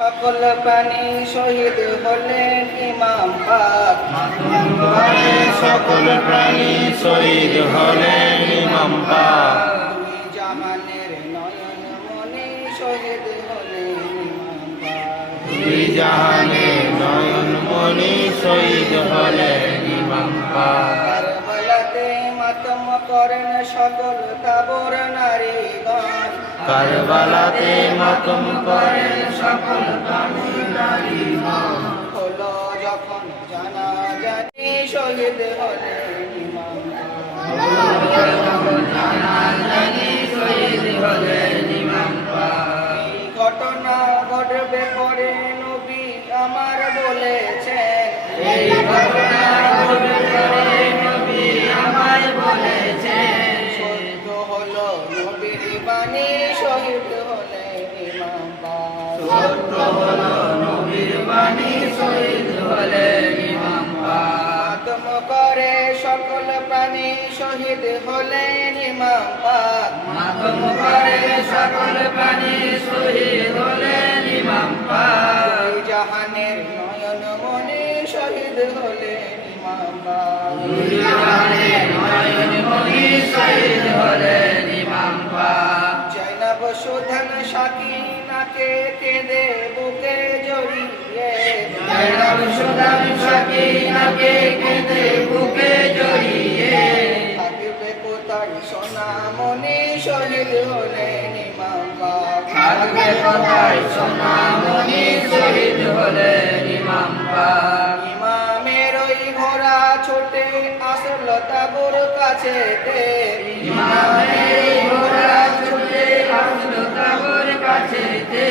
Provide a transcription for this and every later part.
সকল প্রাণী শহীদ হলেন ইমাম পাক। সকল প্রাণী শহীদ হলেন ইমাম পাক। দুই জাহানের নয়ন মনি শহীদ হলেন ইমাম পাক। দুই জাহানে নয়ন মনি শহীদ হলেন ইমাম পাক। কারবালাতে মাতম করেন সকল তাবর নারীগণ। কারবালাতে মাতম করেন সকল তাবর নারীগণ। হলো যখন জানাজানি শহীদ হলেন ইমাম পাক। এই ঘটনা ঘটবে পরে নবী আমার বলেছেন। এই ঘটনা ঘটবে পরে নবী আমার বলেছেন। সত্য হলো নবীর বাণী শহীদ হলেন ইমাম পাক। সত্য হলো নবীর বাণী শহীদ হলেন ইমাম পাক। মাতম করে সকল প্রাণী শহীদ হলেন ইমাম পাক। মাতম করে সকল প্রাণী শহীদ হলেন ইমাম পাক। দুই জাহানের নয়ন মনি শহীদ হলেন ইমাম পাক। দুই জাহানে নয়ন মনি শহীদ হলেন ইমাম পাক। জৈনব সুধন সাকিনাকে কেঁদে বুকে জড়িয়ে। জয়নাব সুদান সাকিনাকে কেঁদে বুকে জড়িয়ে। থাকবে কোথায় সোনামণি শহীদ হলেন ইমাম পাক। থাকবে কোথায় সোনামণি শহীদ হলেন ইমাম পাক। ইমামের ওই ঘোড়া ছোটে আসলো তাবুর কাছেতে। ইমামের ঘোড়া ছুটে আসলো তাবর কাছেতে।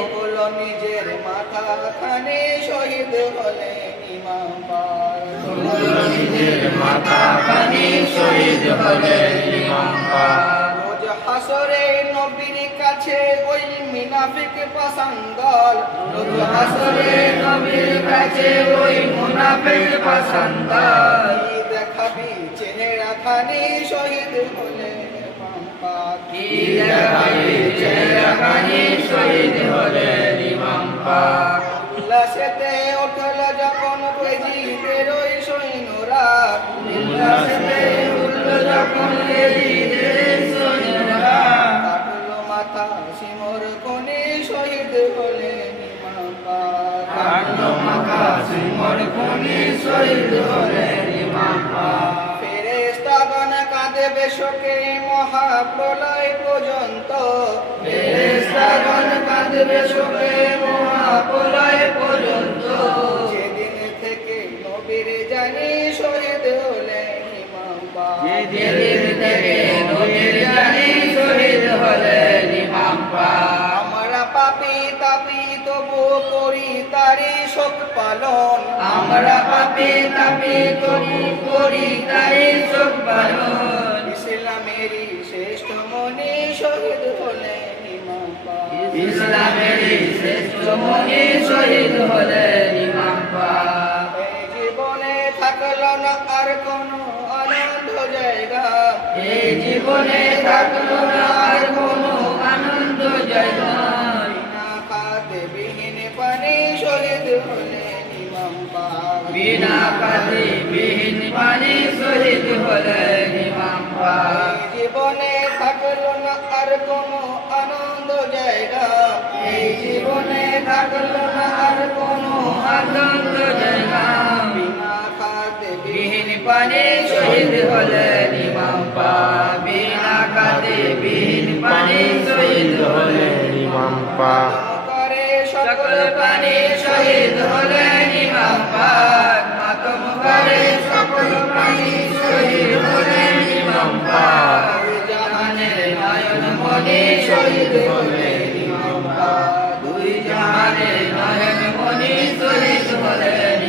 ওগুলো নিজের মাথা খানে শহীদ হলেন ইমাম পাক। ওগুলো নিজের মাথা খানি শহীদ হলেন ইমাম পাক। রোজ হাসরে নবীর কাছে ওই মুনাফিক পাসান্দল। রোজ হাসরে নবীর কাছে ওই মুনাফিক পাসান্দার। কি দেখাবি চেহারা খানি শহীদ হলেন ইমাম পাক। কি দেখাবি চেহারা খানি শহীদ হলেন ইমাম পাক। উল্লাসেতে উঠল যখন বেজিদের ওই সৈন্যরা। উল্লাসেতে উঠল যখন এজিদের সৈন্যরা। কাটল মাথা সিমর কোণে শহীদ হলেন ইমাম পাক। কাটলো মাথা সিমর খুনি শহীদ হলেন ইমাম পাক। ফেরেশতাগণ কাঁদেবে শোকে মহাপ্রলয় পর্যন্ত। ফেরেশতাগণ কাঁদবে শোকে মহাপ্রলয় পর্যন্ত। যেদিন থেকে নবীর জানি শহীদ হলেন ইমাম পাক। যেদিন থেকে নবীর জানি শহীদ হলেন ইমাম পাক। আমরা পাপী তাপী তবু করি তারি শোক পালন। আমরা পাপী তাপী তবু করি তাই শোক পালন। ইসলামেরই শ্রেষ্ঠ মনি শহীদ হলেন ইমাম পাক। ইসলামেরই শ্রেষ্ঠ মনি শহীদ হলেন ইমাম পাক। এই জীবনে থাকলো না আর কোনো আনন্দ জায়গা। এই জীবনে থাকলো না আর কোনো আনন্দ জায়গা। বিনা খাতে বিহীন পানি শহীদ হলেন ইমাম পাক। বিনা কাজে বিহীন পানি শহীদ হলেন ইমাম পাক। এই জীবনে থাকলো না আর কোনো আনন্দ জায়গা। এই জীবনে থাকলো না আর কোনো আনন্দ জায়গা। বিনা খাতে বিহীন পানি শহীদ হলেন ইমাম পাক। বিনা কাজে বিহীন পানি শহীদ হলেন ইমাম পাক। করে সকল পানি শহীদ হলেন ইমাম পাক। মাতম করে সকল পানি শহীদ হলেন ইমাম পাক। দুই জাহানের নয়ন মনি শহীদ হলেন ইমাম পাক। দুই জাহানের নয়ন মনি শহীদ হলেন